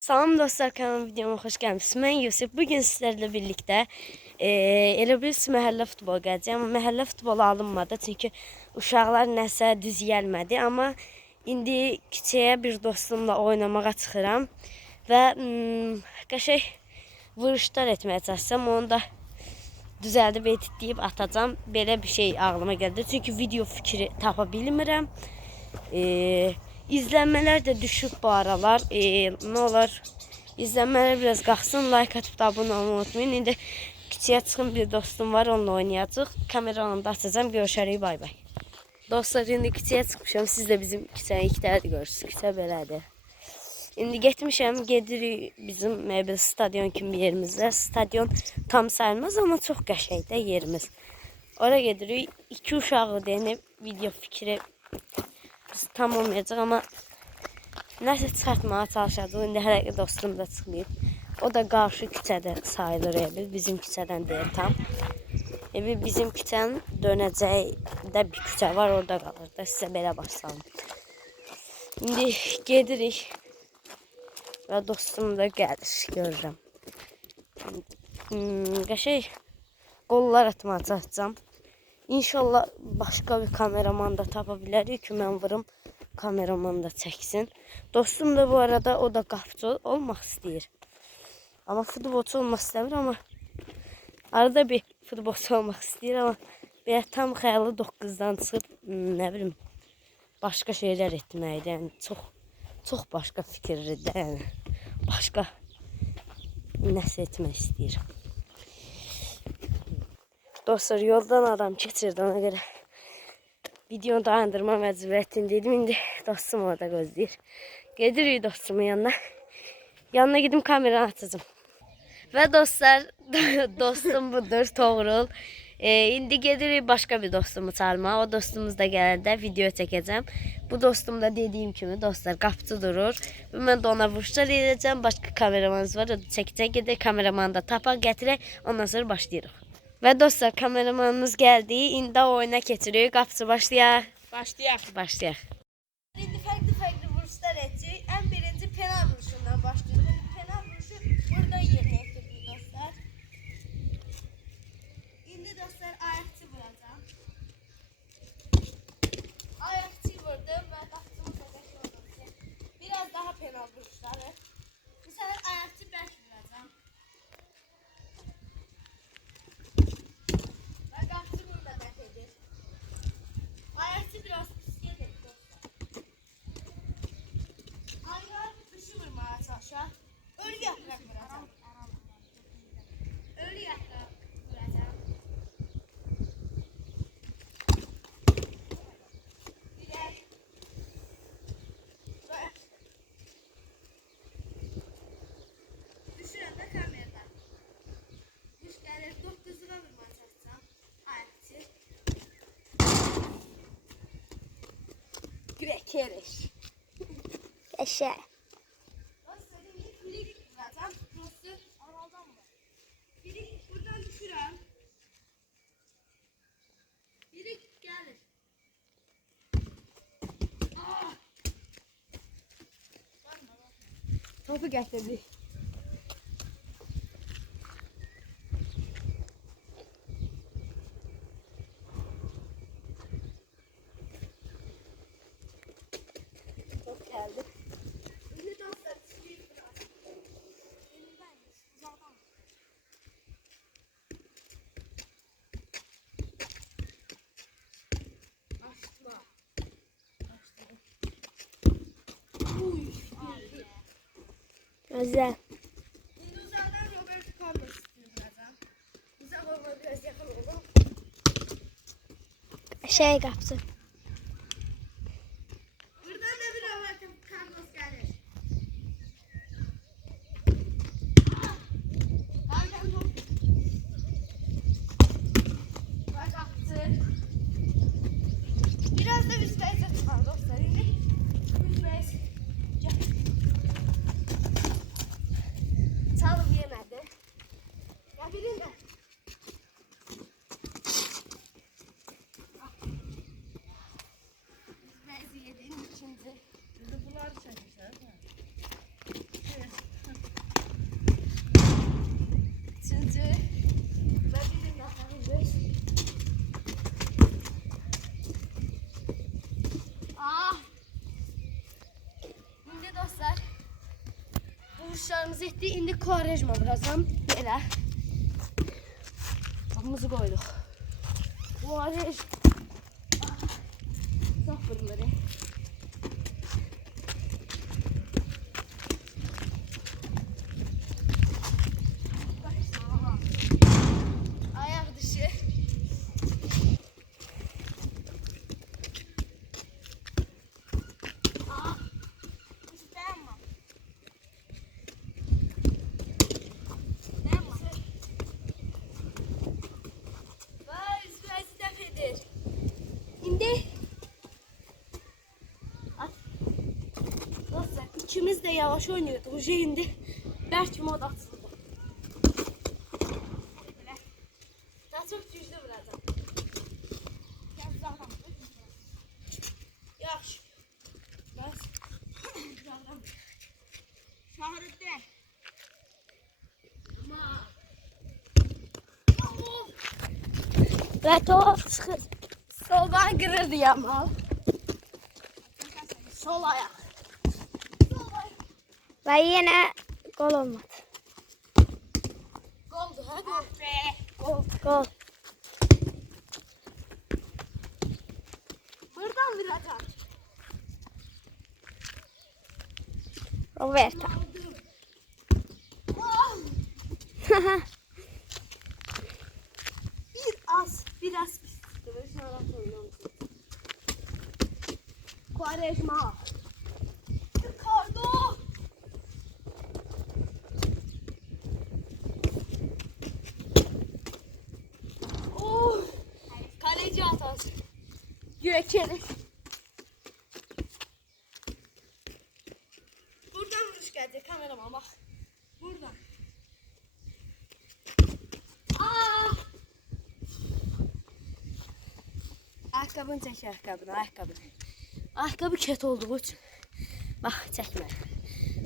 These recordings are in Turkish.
Salam dostlar, kanalıma videoma xoş gəlmişsiniz. Mən Yusuf. Bugün sizlərlə birlikdə elə bilirsiniz məhəllə futbolu gələcək. Amma məhəllə futbolu alınmadı. Çünki uşaqlar nəsə düz gəlmədi. Amma indi küçəyə bir dostumla oynamağa çıxıram. Və qəşəng vuruşlar etməyə çalışacağım. Onu da düzəldib editləyib atacağım. Belə bir şey ağlıma gəldi. Çünki video fikri tapa bilmirəm. İzlenmeler de düşük bu aralar. Ne olur izlenmeler biraz qalxsın. Like atıp da abone olmayı unutmayın. İndi küçüyə çıxın, bir dostum var, onunla oynayacaq. Kameranı da açacağım. Görüşərik, bay bay. Dostlar, indi küçüyə çıxmışam. Siz de bizim küçənin ilk tərədi görürsünüz. Küçə belədir. İndi getmişəm, gedirik bizim bir stadion kimi bir yerimizdə. Stadion tam sayılmaz ama çox qəşəngdir yerimiz. Oraya gedirik. İki uşağı denib video fikri tam olmayacaq, amma nəsə çıxartmağa çalışacaq. İndi hələ ki dostum da çıxmayıb. O da qarşı küçədə sayılır evi. Bizim küçədən deyil tam. Evi bizim küçənin dönəcəyində bir küçə var, orada qalır da. Sizə belə başlayalım. İndi gedirik. Və dostum da gəlir, görürəm. Qəşəng qollar atmağa çalışacağım. İnşallah başka bir kameraman da tapa bilərik ki, mən vurum, kameraman da çəksin. Dostum da bu arada, o da qapıcı olmaq istəyir. Amma futbolçu olmaq istəmir, amma arada bir futbolçu olmaq istəyir, amma belə tam xəyali 9-dan çıxıb, nə bilim, başqa şeylər etməkdə, yəni çox başqa fikirlidir, yəni başqa nəsə etmək istəyir. Dostlar, yoldan adam keçirdi, ona göre videonu dayandırma məcburiyyətindeydim. İndi dostum orada gözləyir. Gedirik dostumun yanına. Yanına gidip kameranı açacağım. Ve dostlar, dostum budur, Toğrul. İndi gedirik başka bir dostumu çağırmağa. O dostumuz da gələndə video çəkəcəm. Bu dostum da dediğim kimi dostlar qapıcı durur. Və mən də ona vuruşlar edəcəm. Başka kameramanımız var, o da çəkəcək. Gedək kameramanı da tapaq, gətirək. Ondan sonra başlayırıq. Ve dostlar, kameramanımız geldi. İndi oyuna keçirik. Qapıcı başlayaq. Başlayaq. İndi farklı vuruşlar edəcək. En birinci penal vuruşundan başlayırıq. Penal vuruşu burada yerinə yetirilir dostlar. İndi dostlar ayaqçı vuracağım. Ayaqçı vurdum və qapıcımı sözləşdirdim. Biraz daha penal vuruşları. Bu sefer ayaqçı bərk vuracağım. Və qapıcı bunu da bərk edir. Ayaqçı biraz pis gelir dostlar. Ayaq dışı vurmaya çalışar. Ölü yaprak vuracağım. Ölü yaprak vuracağım. Diğer. Düşürəm də kameradan. Düş gəlir, 9'una vurmaya çalışacağım. Ayaqçı. Grekeriş. Eşe. Dostlar, indi filik vuracağım. Dostu araldan mı? Filik buradan düşürəm. Filik gəlir. Topu gətirdik. Top geldi. İndi dostlar, filik vuracağım. Elimdən uzaqdan. Açma. Uy, filik. Güzel. İndi uzaqdan Roberto Carlos vuracağım. Uzaq olma, biraz yaxın olun. Şey kaptı. Buradan da bir Roberto Carlos gəlir. Aynen top. Bak attı. Biraz da üst beyze çıkar dostlar. İndi üst beyz. Çalım yemedi. Ya bilin de. vuruşlarımız etdi. İndi Quaresma vuracam. Belə. Qapımızı qoyduq. Quaresma. Saf vurmadı. Ayak dışı. İndi. Dostlar ikimiz de yavaş oynuyorduk. Uje indi. Belki mod atıldı. Daha çok güçlü vuracağım. Yaxşı. Bəs. Şahrettin. Ve top çıxır. Soldan kırırdı Yamal. Sol ayak. Və yenə gol olmadı. Goldu ha gol. Gol. Gol. Buradan vuracağım. Roberto. Biraz pis. Quaresma. Ricardo. Oh. Kaleci hatası. Gökçelik. Buradan vuruş geldi kameraman bak. Buradan. Aa! Ayakkabını çek ayakkabını. Ayakkabı ket olduğu için. Bak çekme.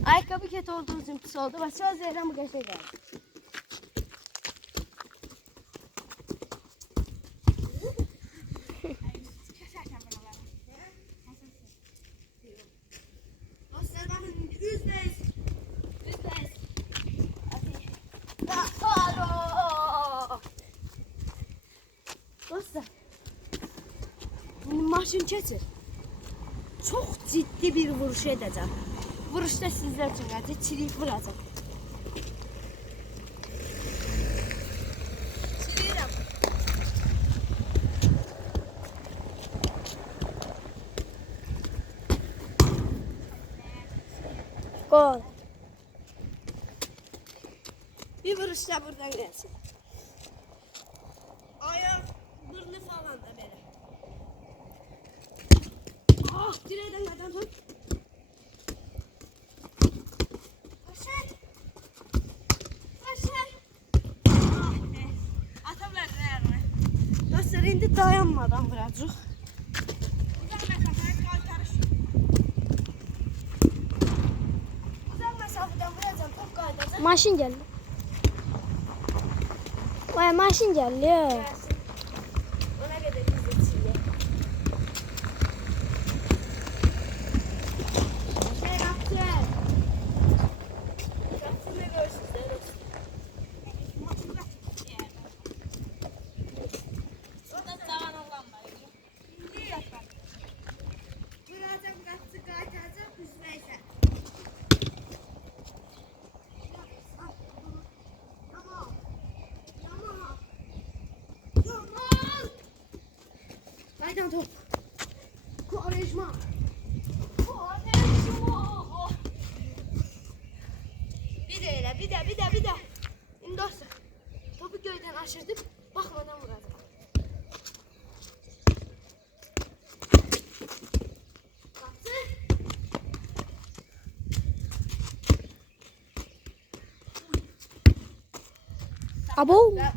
Ayakkabı ket olduğu için pis oldu. Bak söz verirəm bu qəşəng gəldi. Dostlar bakın yüzdeyiz. Dostlar. Maşın keçir. Çok ciddi bir vuruş edeceğim. Vuruşta sizler için gelecek. Çirik vuracağım. Çiriyorum. Gol. Bir vuruş da buradan gelsin. Ayak, burnu falan da böyle. Ah, direğden neden tut? Aşağı. Ah be. Atamlar ne? Dostlar indi dayanmadan vuracaq. Uzak mesafeden vuracağım, top kaydacaq. Maşın geldi. Vay maşın geldi. Gelsin. Ona kadar izletiyor. Ne yaptın? Yaptın ne görsünler olsun. Orada tavan olan var. Şimdi yapalım. Vuracak, bıraktık, kaydacak, üzmeyse. Haydan top. Quaresma. Bir de öyle, bir de. İndi dostlar. Topu göyden aşırdım. Bakmadan vuracağım. Baktı. Abo. Ve